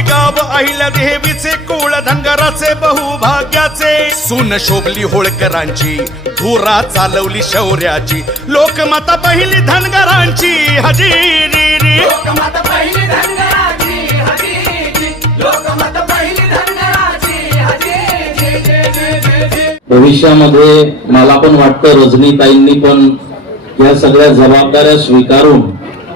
चौंडिगाव अहिल्या देवीचे कुळ धनगराचे बहुभाग्याचे. सून शोभली होळकरांची धुरा चालवली शौर्याची. लोकमाता पहिली धनगरांची हजेरी. भविष्यामध्ये मला पण वाटतं रजनीताईंनी पण या सगळ्या जबाबदाऱ्या स्वीकारून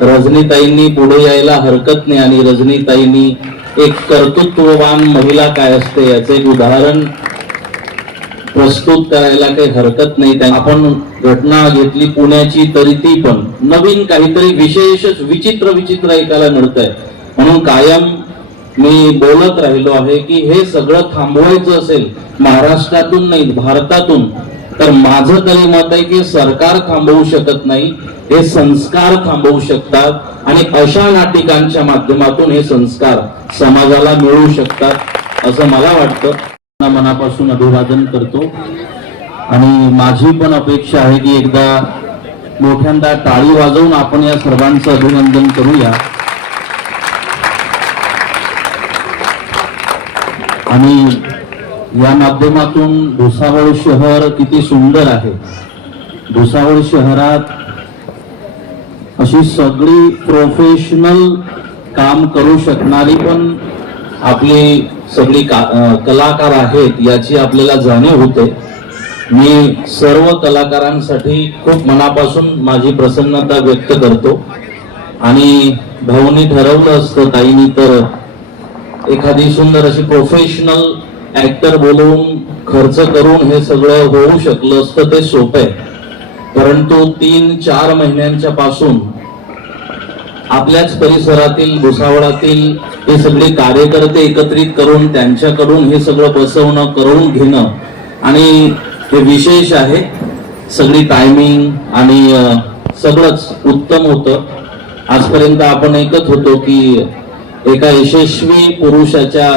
रजनीताईंनी पुढे यायला हरकत नाही आणि रजनीताईंनी एक कर्तृत्ववान महिला काय असते याचं एक उदाहरण प्रस्तुत करायला काही हरकत नाही. आपण घटना घेतली पुण्याची तरी ती पण. नवीन काहीतरी विशेषच विचित्र विचित्र ऐकायला मिळतंय. म्हणून कायम मी बोलत राहिलो आहे की हे सगळं थांबवायचं असेल महाराष्ट्रातून नाही भारतातून तर माझं तरी मत आहे की सरकार थांबवू शकत नाही हे संस्कार थांबवू शकतात आणि अशा नाटिकांच्या माध्यमातून हे संस्कार समाजाला मिळू शकतात असं मला वाटतं. मनापासून अभिवादन करतो. आणि माझी पण अपेक्षा आहे की एकदा मोठ्यांदा टाळी वाजवून आपण या सर्वांचं अभिनंदन करूया. आणि या माध्यमातून भुसावळ शहर किती सुंदर आहे. भुसावळ शहरात अशी सगळी प्रोफेशनल काम करू शकणारी पण आपली सगळी का कलाकार आहेत याची आपल्याला जाणीव होते. मी सर्व कलाकारांसाठी खूप मनापासून माझी प्रसन्नता व्यक्त करतो. आणि भाऊनी ठरवलं असतं ताईनी तर एखादी सुंदर अशी प्रोफेशनल ऍक्टर बोलवून खर्च करून हे सगळं होऊ शकलं असतं ते सोपं आहे. परंतु तीन चार महिन्यांच्या पासून आपल्याच परिसरातील भुसावळातील हे सगळे कार्यकर्ते एकत्रित करून त्यांच्याकडून हे सगळं बसवणं करून घेणं आणि हे विशेष आहे सगळी टायमिंग आणि सगळंच उत्तम होतं. आजपर्यंत आपण ऐकत होतो की एका यशस्वी पुरुषाच्या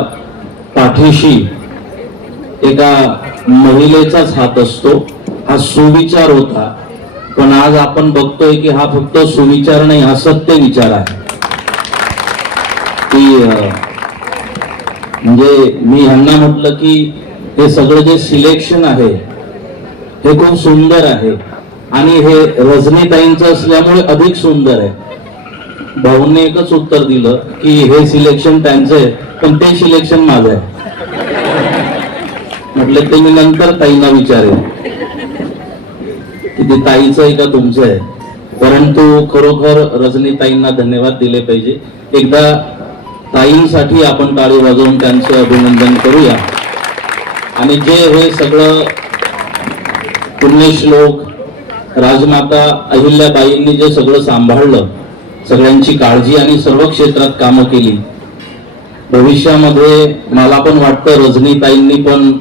पाठीशी एका महिलेचाच हात असतो. हा सुविचार होता. पण आज आपण बघतोय की हा फक्त सुविचार नाही हा सत्य विचार आहे. की म्हणजे मी ह्यांना म्हटलं की हे सगळं जे सिलेक्शन आहे हे खूप सुंदर आहे. आणि हे रजनीताईंचं असल्यामुळे अधिक सुंदर आहे. भाऊंनी एकच उत्तर दिलं की हे सिलेक्शन त्यांचं आहे पण ते सिलेक्शन माझं आहे. म्हटलं ते मी नंतर ताईंना विचारेन. की ते ताईचं आहे का तुमचं आहे? परंतु खरोखर रजनीताईंना धन्यवाद दिले पाहिजे. एकदा ताईंसाठी आपण टाळी वाजवून त्यांचं अभिनंदन करूया. आणि जे हे सगळं पुण्यश्लोक राजमाता अहिल्याबाईंनी जे सगळं सांभाळलं सगळ्यांची काळजी आणि सर्व क्षेत्रात कामं केली भविष्यामध्ये मला पण वाटतं रजनीताईंनी पण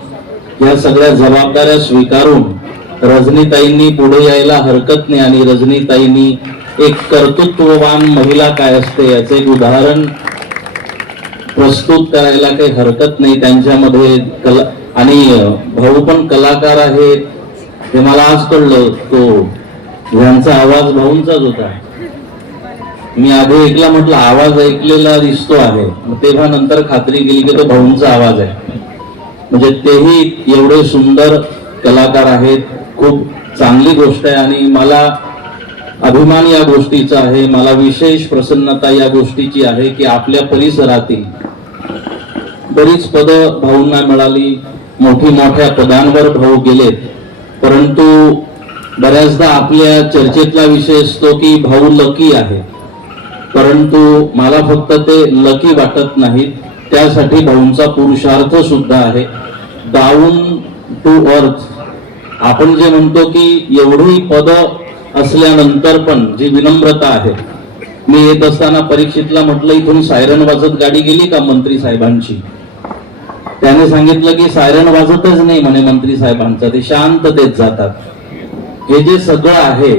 या सगळ्या जबाबदाऱ्या स्वीकारून रजनीताईंनी पुढे यायला हरकत नाही आणि रजनीताईंनी एक कर्तृत्ववान महिला काय असते याचे एक उदाहरण प्रस्तुत करायला काही हरकत नाही. त्यांच्यामध्ये कला आणि भाऊ पण कलाकार आहेत. ते मला आज कळलं तो यांचा आवाज भाऊंचाच होता. मी आधी ऐकला म्हटलं आवाज ऐकलेला दिसतो आहे. तेव्हा नंतर खात्री केली की तो भाऊंचा आवाज आहे. म्हणजे तेही एवढे सुंदर कलाकार आहेत खूप चांगली गोष्ट आहे आणि मला अभिमान या गोष्टीचा आहे मला विशेष प्रसन्नता या गोष्टीची आहे की आपल्या परिसरातील बरीच पदं भाऊंना मिळाली मोठी मोठ्या पदांवर भाऊ गेलेत. परंतु बऱ्याचदा आपल्या चर्चेतला विषय असतो की भाऊ लकी आहे. परंतु मला फक्त ते लकी वाटत नाहीत. त्यासाठी भाऊंचा पुरुषार्थ सुद्धा आहे. Down to earth. आपण जे म्हणतो की एवढी पद असल्यानंतर पण जी विनम्रता आहे. मी येत असताना परीक्षेतला म्हटलं इथून सायरन वाजत गाडी गेली का मंत्री साहेबांची? त्याने सांगितलं की सायरन वाजतच नाही म्हणे मंत्री साहेबांचा. ते शांत देत जातात. हे जे सगळं आहे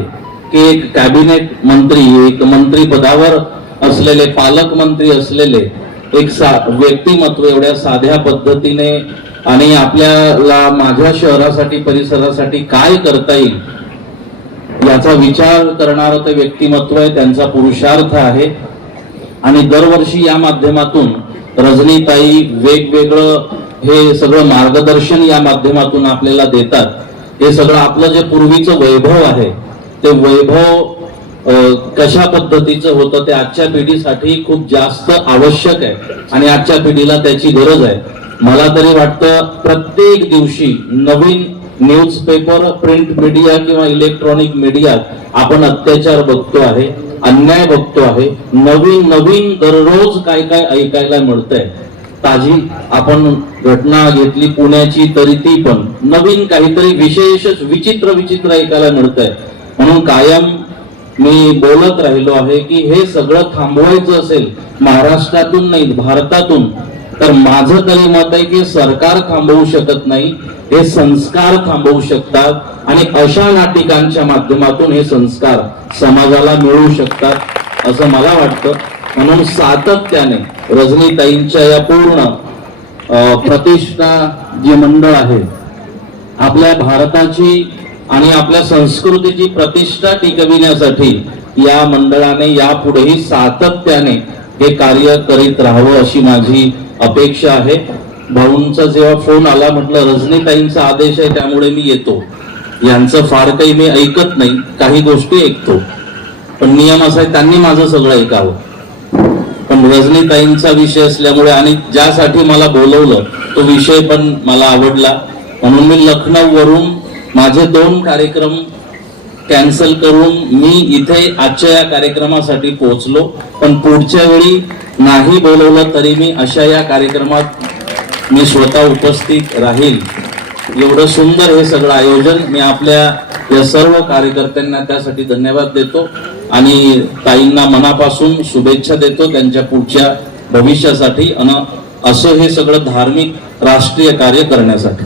की एक कॅबिनेट मंत्री एक मंत्री पदावर असलेले पालकमंत्री असलेले एक सा व्यक्तिमत्व एवढ्या साध्या पद्धतीने आणि आपल्याला माझ्या शहरासाठी परिसरासाठी काय करता येईल याचा विचार करणारं ते व्यक्तिमत्व आहे त्यांचा पुरुषार्थ आहे. आणि दरवर्षी या माध्यमातून रजनीताई वेगवेगळं हे सगळं मार्गदर्शन या माध्यमातून आपल्याला देतात. हे सगळं आपलं जे पूर्वीचं वैभव आहे ते वैभव कशा पद्धतीचं होतं ते आजच्या पिढीसाठी खूप जास्त आवश्यक आहे आणि आजच्या पिढीला त्याची गरज आहे. मला तरी वाटतं प्रत्येक दिवशी नवीन न्यूजपेपर प्रिंट मीडिया किंवा इलेक्ट्रॉनिक मीडियात आपण अत्याचार बघतो आहे अन्याय बघतो आहे नवीन नवीन दररोज काय काय ऐकायला मिळतंय. ताजी आपण घटना घेतली पुण्याची तरी ती पण नवीन काहीतरी विशेषच विचित्र विचित्र ऐकायला मिळतंय. म्हणून कायम मी बोलत राहिलो आहे की हे सगळं थांबवायचं असेल महाराष्ट्रातून नाही भारतातून तर माझं तरी मत आहे की सरकार थांबवू शकत नाही हे संस्कार थांबवू शकतात आणि अशा नाटिकांच्या माध्यमातून हे संस्कार समाजाला मिळू शकतात असं मला वाटतं. म्हणून सातत्याने रजनीताईंच्या या पूर्ण प्रतिष्ठा जे मंडळ आहे आपल्या भारताची आणि आपल्या संस्कृतीची प्रतिष्ठा टिकविण्यासाठी या मंडळाने यापुढेही सातत्याने हे कार्य करीत राहावं अशी माझी अपेक्षा आहे. भाऊंचा जेव्हा फोन आला म्हटलं रजनीताईंचा आदेश आहे त्यामुळे मी येतो. यांचं फार काही मी ऐकत नाही काही गोष्टी ऐकतो. पण नियम असा आहे त्यांनी माझं सगळं ऐकावं. पण रजनीताईंचा विषय असल्यामुळे आणि ज्यासाठी मला बोलवलं तो विषय पण मला आवडला. म्हणून मी लखनौ वरून माझे दोन कार्यक्रम कॅन्सल करून मी इथे आजच्या या कार्यक्रमासाठी पोहोचलो. पण पुढच्या वेळी नाही बोलवलं तरी मी अशा या कार्यक्रमात मी स्वतः उपस्थित राहील. एवढं सुंदर हे सगळं आयोजन मी आपल्या या सर्व कार्यकर्त्यांना त्यासाठी धन्यवाद देतो आणि ताईंना मनापासून शुभेच्छा देतो त्यांच्या पुढच्या भविष्यासाठी आणि असं हे सगळं धार्मिक राष्ट्रीय कार्य करण्यासाठी.